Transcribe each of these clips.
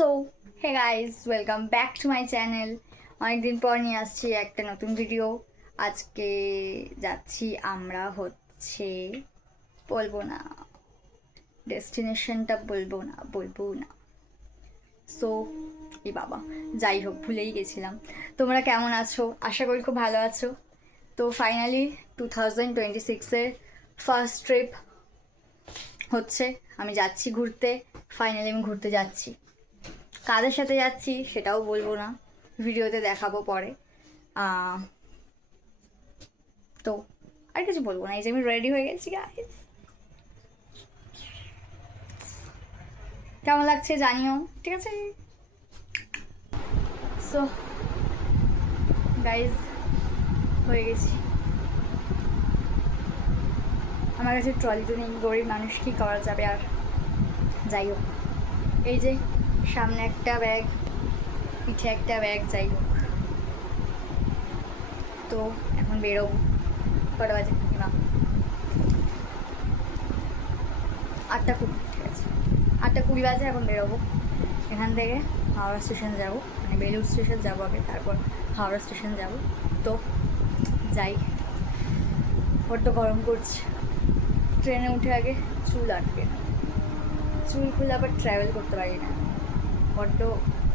So hey guys, welcome back to my channel. অনেকদিন পর নিয়ে আসছি একটা নতুন ভিডিও। আজকে যাচ্ছি আমরা হচ্ছে, বলবো না ডেস্টিনেশনটা, বলবো না। সো এই বাবা, যাই হোক, ভুলেই গেছিলাম। তোমরা কেমন আছো? আশা করি খুব ভালো আছো। তো ফাইনালি 2026-এর ফার্স্ট ট্রিপ হচ্ছে, আমি যাচ্ছি ঘুরতে। ফাইনালি আমি ঘুরতে যাচ্ছি। কাদের সাথে যাচ্ছি সেটাও বলবো না, ভিডিওতে দেখাবো পরে। তো আর কিছু বলবো না, এই যে আমি রেডি হয়ে গেছি গাইস। কেমন লাগছে জানিও, ঠিক আছে? সো গাইজ, হয়ে গেছি। আমার কাছে ট্রলি তো নেই, গরিব মানুষ, কী করা যাবে আর। যাই হোক, এই যে সামনে একটা ব্যাগ, পিঠে একটা ব্যাগ, যাই হোক। তো এখন বেরোবো। কটা বাজে না, 8:20, ঠিক আছে, 8:20 বাজে। এখন বেরোবো এখান থেকে। হাওড়া স্টেশন যাবো, মানে বেলুড় স্টেশন যাবো আগে, তারপর হাওড়া স্টেশন যাবো। তো যাই, বড্ড গরম করছে। ট্রেনে উঠে আগে চুল আটকে, চুল খুলে আবার ট্রাভেল করতে পারি না, বড্ড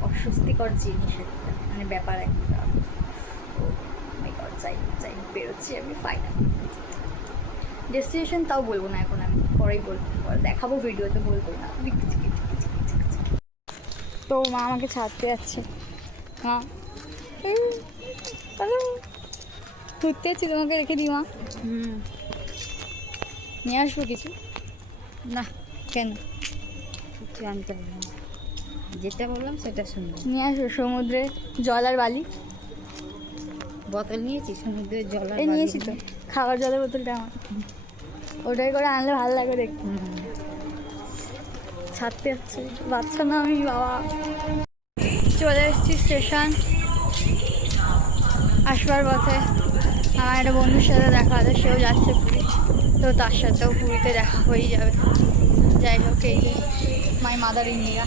অস্বস্তিকর জিনিস একটা, মানে ব্যাপার একটা। যাই যাই, বেরোচ্ছি আমি ফাইনাল। ডেস্টিনেশন তাও বলবো না এখন, আমি পরেই বলবো, পরে দেখাবো ভিডিওতে, বলবো না। তো মা আমাকে ছাড়তে যাচ্ছে। মা, ঘুরতে যাচ্ছি, তোমাকে রেখে দিই মা। নিয়ে আসবো কিছু? না, কেন? কিছু আনতে হবে না, যেটা বললাম সেটা শুনবো। নিয়ে আসবো সমুদ্রে জল আর বালি। বোতল নিয়েছি, সমুদ্রের জল আর এই বালি নিয়েছি তো, খাবার জলের বোতলটা আমার, ওটাই করে আনলে ভালো লাগে দেখতে। ছাড়তে যাচ্ছে, বাচ্চা না আমি, বাবা। চলে এসেছি স্টেশন। আসবার পথে আমার একটা বন্ধুর সাথে দেখা হলো, সেও যাচ্ছে পুরী, তো তার সাথেও পুরীতে দেখা হয়েই যাবে। যাই হোক, এই যে মাই মাদার ইন্ডিয়া।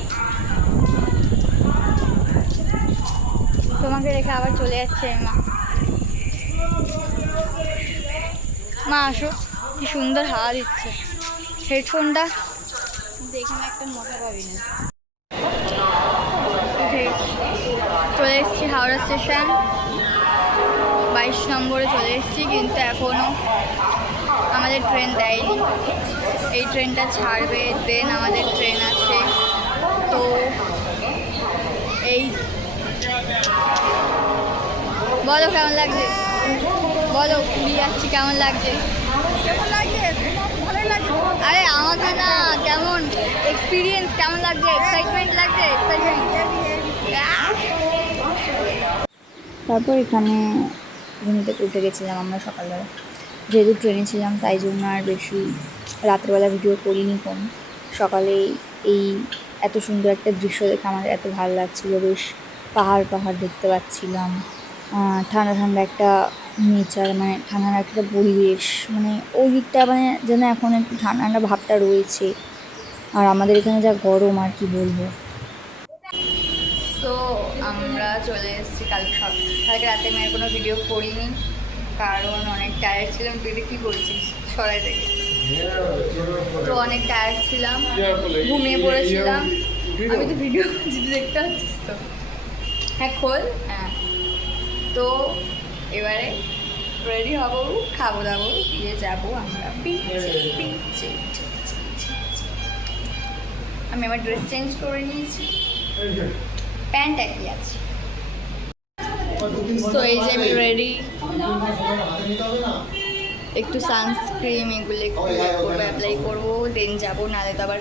তোমাকে রেখে আবার চলে যাচ্ছে মা। মা আসো, কি সুন্দর হাওয়া দিচ্ছে। হেডফোনটা দেখে না, একটা মজা পাবি না। চলে এসেছি হাওড়া স্টেশন, 22 নম্বরে চলে এসেছি, কিন্তু এখনও আমাদের ট্রেন দেয়নি। এই ট্রেনটা ছাড়বে, দেন আমাদের ট্রেন আছে। তো এই, বলো কেমন লাগছে, বলো পুরী যাচ্ছি কেমন লাগছে? আরে আমাকে না, কেমন এক্সপিরিয়েন্স, কেমন লাগছে? এক্সাইটমেন্ট লাগছে, এক্সাইটমেন্ট। তারপর এখানে ঘুম থেকে উঠে গেছিলাম আমরা সকালবেলা, যেহেতু ট্রেনে ছিলাম তাই জন্য আর বেশি রাত্রেবেলা ভিডিও করিনি কোন। সকালে এই এত সুন্দর একটা দৃশ্য দেখে আমাদের এত ভালো লাগছিলো, বেশ পাহাড় পাহাড় দেখতে পাচ্ছিলাম, ঠান্ডা ঠান্ডা একটা নেচার, মানে ঠান্ডা একটা পরিবেশ, মানে ওই দিকটা মানে যেন এখন একটু ঠান্ডা ঠান্ডা ভাবটা রয়েছে। আর আমাদের এখানে যা গরম, আর কি বলবো। তো আমরা চলে এসেছি কালকে রাতে আমি আর কোনো ভিডিও করিনি, কারণ অনেক টায়ার্ড ছিলাম। পেটে কী করছিস সরাই থেকে, তো অনেক টায়ার্ড ছিলাম, ঘুমিয়ে পড়েছিলাম। আমি তো ভিডিও দেখতে পাচ্ছিস তো, হ্যাঁ খোল, হ্যাঁ। তো এবারে রেডি হবো, খাবো দাবো, দিয়ে যাবো আমরা বিচে। আমি আমার ড্রেস চেঞ্জ করে নিয়েছি, প্যান্ট একই আছে। তো এই যে আমি রেডি, একটু সানস্ক্রিম এগুলো একটু অ্যাপ্লাই করবো, দেন যাবো, নাহলে তো আবার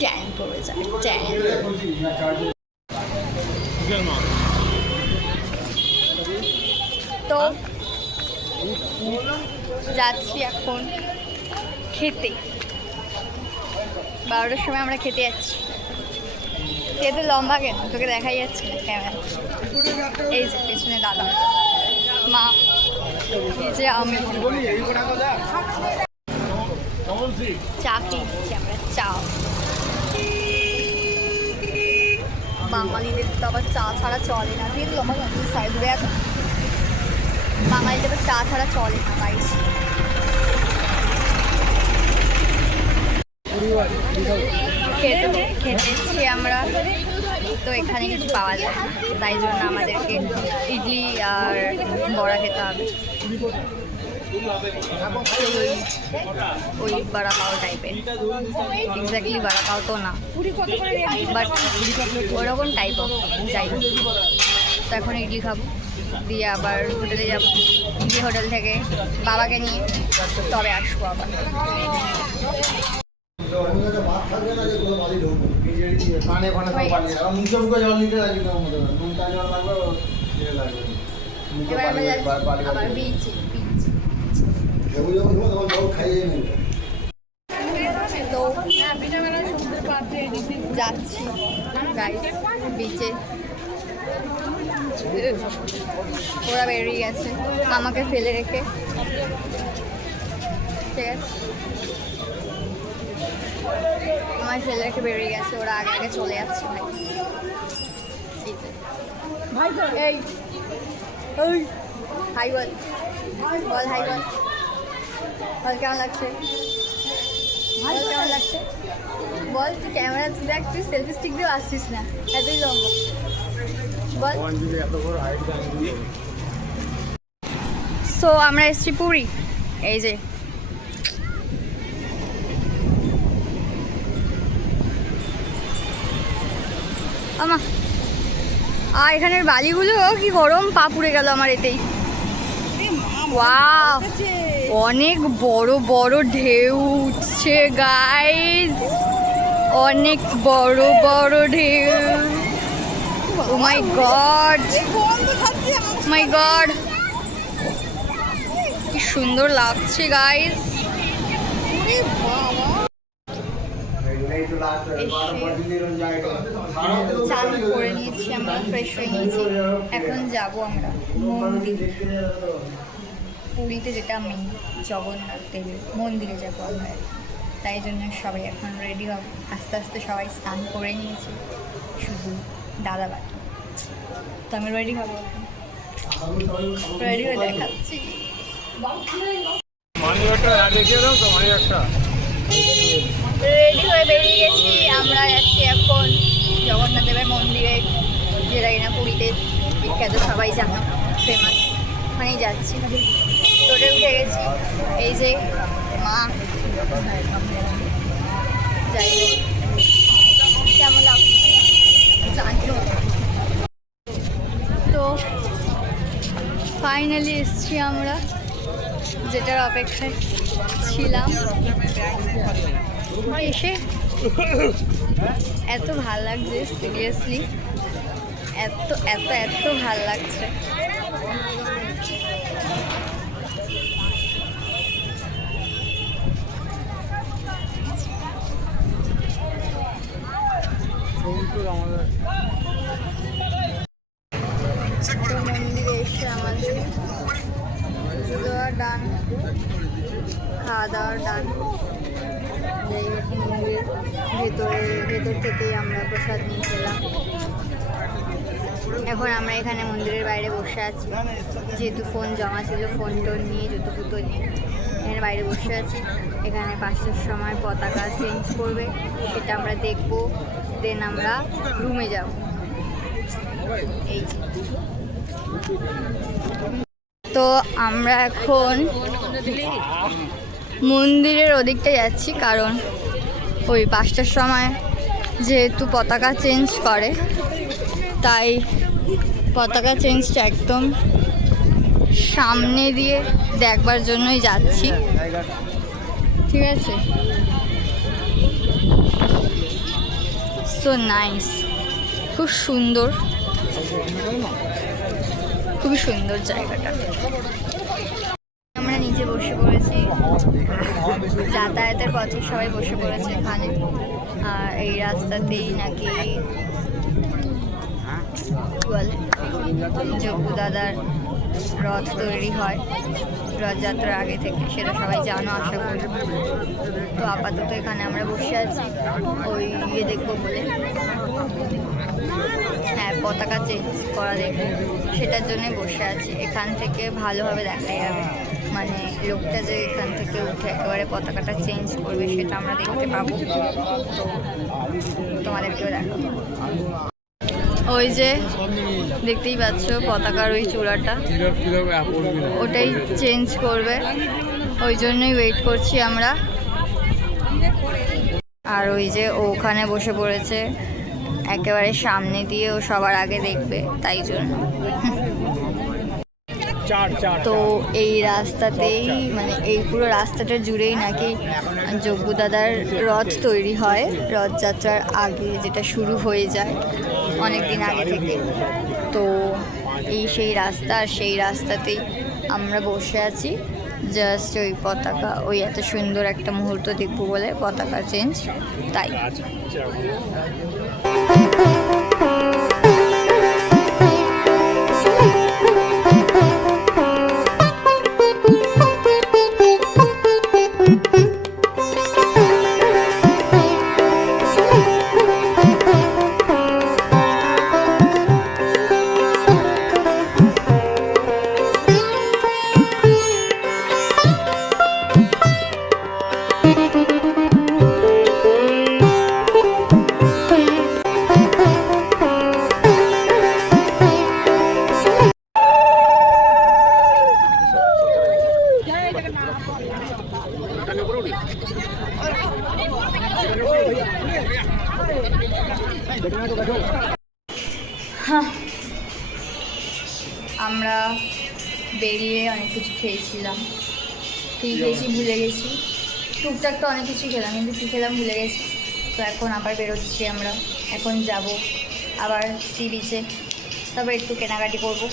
ট্যান পড়ে যাবে, ট্যান। তো যাচ্ছি এখন খেতে, 12টার সময় আমরা খেতে যাচ্ছি। খেতে লম্বা কেন, তোকে দেখাই যাচ্ছে না ক্যামেরা। এই যে পেছনে দাদা, মা, এই যে আমি। চা খেয়েছি আমরা, চা। বাঙালিদের তো আবার চা ছাড়া চলে না, ঠিক আছে আমার সাইড ঘুরে আছে, বাঙালিদের তো চা ছাড়া চলে না গাইস। খেতে এসেছি আমরা, তো এখানে কিছু পাওয়া যায় না, তাই জন্য আমাদেরকে ইডলি আর বড়া খেতে হবে। ওই বড়া পাও টাইপের, এক্স্যাক্টলি বড়া পাও তো না, বাট ওরকম টাইপ অফ, যাই হোক। তো এখন ইডলি খাবো, দিয়ে আবার হোটেলে যাবো, গিয়ে হোটেল থেকে বাবাকে নিয়ে তবে আসবো আবার। এবার আমরা যাচ্ছি আবার বিচে। তো যাচ্ছি গাইস বিচে, ওরা বেরিয়ে গেছে আমাকে ফেলে রেখে, ঠিক আছে আমার ফেলে রেখে বেরিয়ে গেছে, ওরা আগে আগে চলে যাচ্ছে। ভাই এই হাই বল, বল হাই বল, বল কেমন লাগছে, বল কেমন লাগছে, বল তুই ক্যামেরা তুই দেখ, তুই সেলফি স্টিক দিয়েও আসছিস না, এতই লম্বা, বল। সো আমরা এসছি পুরী, এই যে আমা আর এখানের বালিগুলো কি গরম, পা পুড়ে গেল আমার এতেই। ওয়াও, অনেক বড় বড় ঢেউ উঠছে গাইস, অনেক বড় বড় ঢেউ। ও মাই গড, মাই গড, কি সুন্দর লাগছে গাইস। চান করে নিয়েছি আমরা, ফ্রেশ হয়ে নিয়েছি, এখন যাবো আমরা মন্দির, পুরীতে যেটা মেন জগন্নাথ দেবের মন্দিরে যাবো আমরা, তাই জন্য সবাই এখন রেডি হব, আস্তে আস্তে সবাই স্নান করে নিয়েছি, শুধু দাদা বাকি। তো আমি রেডি হব, রেডি হয়ে দেখাচ্ছি। রেডি হয়ে বেরিয়ে গেছি আমরা, যাচ্ছি এখন জগন্নাথ দেবের মন্দিরে, যেটা কিনা পুরীতে বিখ্যাত, সবাই জানো, ফেমাস, ওখানেই যাচ্ছি। টোটে উঠে গেছি, এই যে মা, যাই হোক কেমন লাগছে জানি না। তো ফাইনালি এসছি আমরা, যেটার অপেক্ষায় ছিলাম, এসে এত ভাল লাগছে, সিরিয়াসলি এত এত এত ভাল লাগছে। মন্দিরে এসে আমাদের ডান, খাওয়া দাওয়ার ডান, যাই হোক মন্দিরের ভেতর থেকেই আমরা প্রসাদ নিয়েছিলাম। এখন আমরা এখানে মন্দিরের বাইরে বসে আছি, যেহেতু ফোন জমা ছিল, ফোন টোন নিয়ে জুতো ফুতো নিয়ে এখানে বাইরে বসে আছি। এখানে 5টার সময় পতাকা চেঞ্জ করবে, সেটা আমরা দেখব, দেন আমরা রুমে যাব। এই তো আমরা এখন মন্দিরের ওদিকটা যাচ্ছি, কারণ ওই 5টার সময় যেহেতু পতাকা চেঞ্জ করে, তাই পতাকা চেঞ্জটা একদম সামনে দিয়ে দেখবার জন্যই যাচ্ছি, ঠিক আছে। সো নাইস, খুব সুন্দর, খুবই সুন্দর জায়গাটা। আমরা নিচে বসে পড়েছি, যাতায়াতের পথে সবাই বসে পড়েছে এখানে, আর এই রাস্তাতেই নাকি বলে যোগ্য দাদার রথ তৈরি হয়, রথযাত্রার আগে থেকে, সেটা সবাই জানো আশা করি। তো আপাতত এখানে আমরা বসে আছি ওই দেখবো বলে, হ্যাঁ পতাকা চেঞ্জ করা দেখবো, সেটার জন্যই বসে আছি। এখান থেকে ভালোভাবে দেখা যাবে, মানে লোকটা যে এখান থেকে উঠে একেবারে পতাকাটা চেঞ্জ করবে সেটা আমরা দেখতে পাবো। তো তোমাদেরকেও দেখাবো। ওই যে দেখতেই পাচ্ছ পতাকার ওই চূড়াটা, ওটাই চেঞ্জ করবে, ওই জন্যই ওয়েট করছি আমরা। আর ওই যে ওখানে বসে পড়েছে একেবারে সামনে দিয়ে, ও সবার আগে দেখবে, তাই জন্য। তো এই রাস্তাতেই, মানে এই পুরো রাস্তাটা জুড়েই নাকি যজ্ঞ দাদার রথ তৈরি হয় রথযাত্রার আগে, যেটা শুরু হয়ে যায় অনেক দিন আগে থেকে। তো এই সেই রাস্তা, আর সেই রাস্তাতেই আমরা বসে আছি জাস্ট ওই পতাকা, ওই এত সুন্দর একটা মুহূর্ত দেখবো বলে, পতাকা চেঞ্জ, তাই। আমরা বেরিয়ে অনেক কিছু খেয়েছিলাম, কী খেয়েছি ভুলে গেছি, টুকটাক তো অনেক কিছু খেলাম, কিন্তু কী খেলাম ভুলে গেছি। তো এখন আবার বেরোচ্ছি আমরা, এখন যাব আবার সি বিচে, তারপর একটু কেনাকাটি করবো,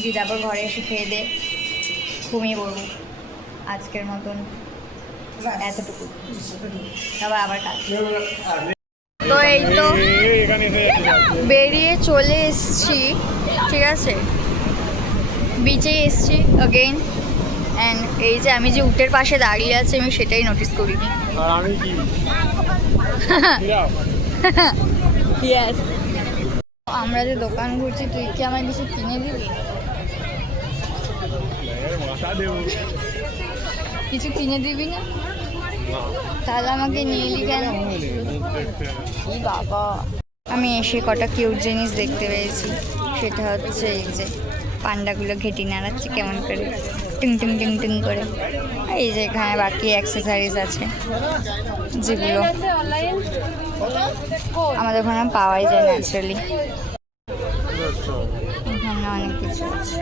দিয়ে তারপর ঘরে এসে খেয়ে দিয়ে ঘুমিয়ে পড়বো। আজকের মতন এতটুকু, আবার কাজ। তো এই তো বেরিয়ে চলে এসছি, ঠিক আছে, বিচে এসছি অগেইন। অ্যান্ড এই যে আমি যে উটের পাশে দাঁড়িয়ে আছি, আমি সেটাই নোটিস করিনি। আমরা যে দোকান ঘুরছি, তুই কি আমার কিছু কিনে দিবি? কিছু কিনে দিবি না? তাহলে আমাকে নিয়ে এলি কেন? বাবা, আমি এসে কটা কিউট জিনিস দেখতে পেয়েছি, সেটা হচ্ছে এই যে পান্ডাগুলো ঘেঁটি নাড়াচ্ছে কেমন করে, টিং টিং টিং টিং করে। এই যে এখানে বাকি অ্যাক্সেসারিজ আছে, যেগুলো আমাদের ওখানে পাওয়াই যায় ন্যাচারালি। এখানে অনেক কিছু আছে।